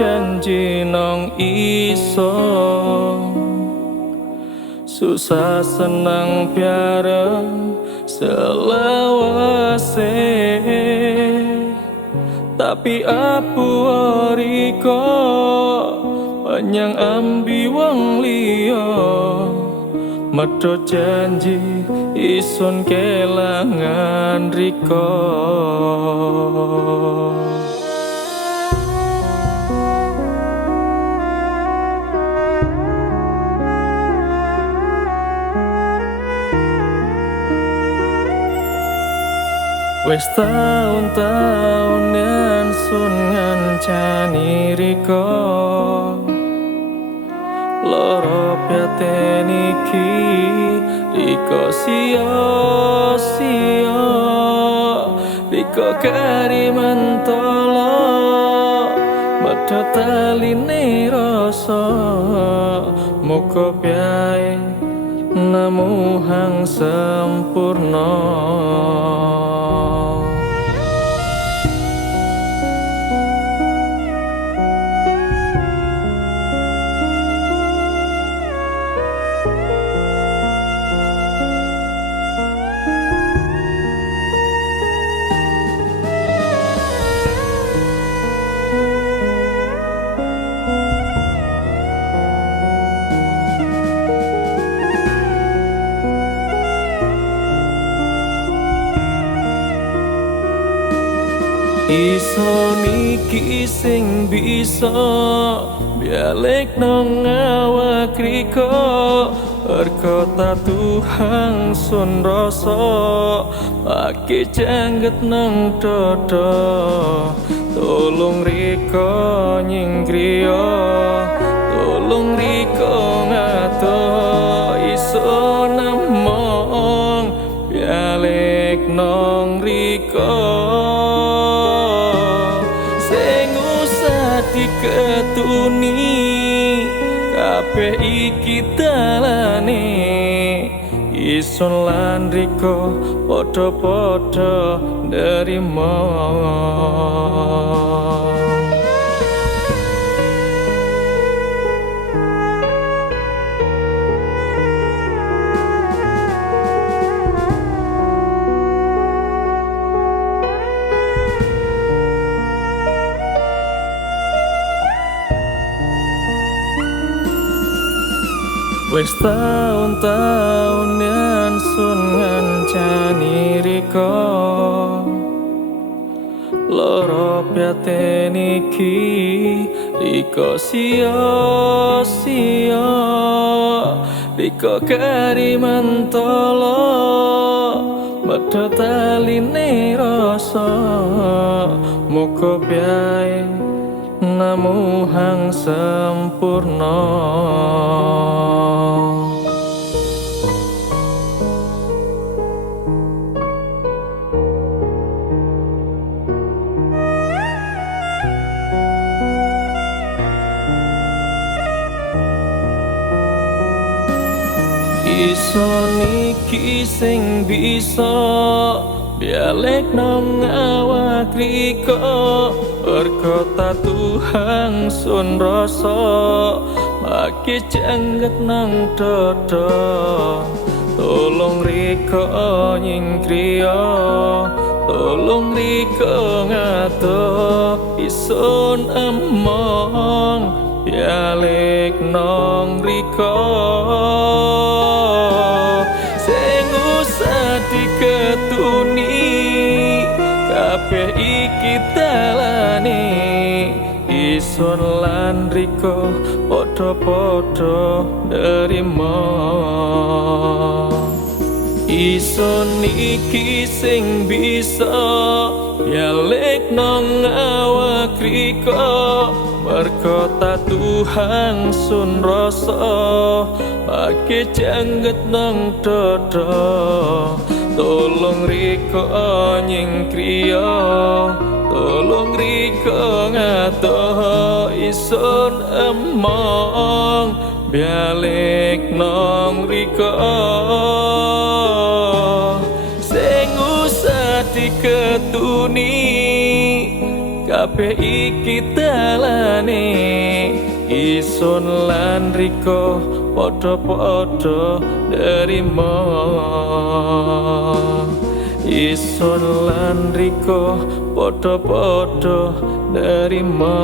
janji nong iso susah senang bareng selawase, tapi apu oriko panjang ambi wong liya, medho janji ison kelangan riko. Wes taun-taun yen sun ngancani riko, loro piaten iki riko sia-sia, riko kari mentolo medho taline rasa, muga piye nemu hang sempurna. Iso niki sing bisa bialek nang awak riko, perkota Tuhan sun rasa pake jangget nang dodo. Tolong riko nyinggrio, tolong riko ngato, iso namong bialek nang riko. Ketuni kabeh iki dalane, ison lan riko padha-padha nrimo. Wes taun-taun yen sun ngancani riko, loro piaten iki riko sia-sia, riko kari mentolo medho taline rasa, muga piye nemu hang sempurna. Iso niki sing bisa bialek nang awak riko, perkota Tuhan sun rasa pake jangget nang dodo. Tolong riko nyinggrio, tolong riko ngato, ison among bialek nang riko. Ketuni kabeh iki dalane, ison lan riko padha-padha nrimo. Ison iki sing bisa bialek nang awak riko, perkota Tuhan sun rasa pake jangget nang dodo. Tolong riko nyingkrio, tolong riko ngato, ison emong bialek nang riko. Sing usah diketuni kabeh iki dalane Isun lan Riko podo-podo nerimo Isun lan Riko podo-podo nerimo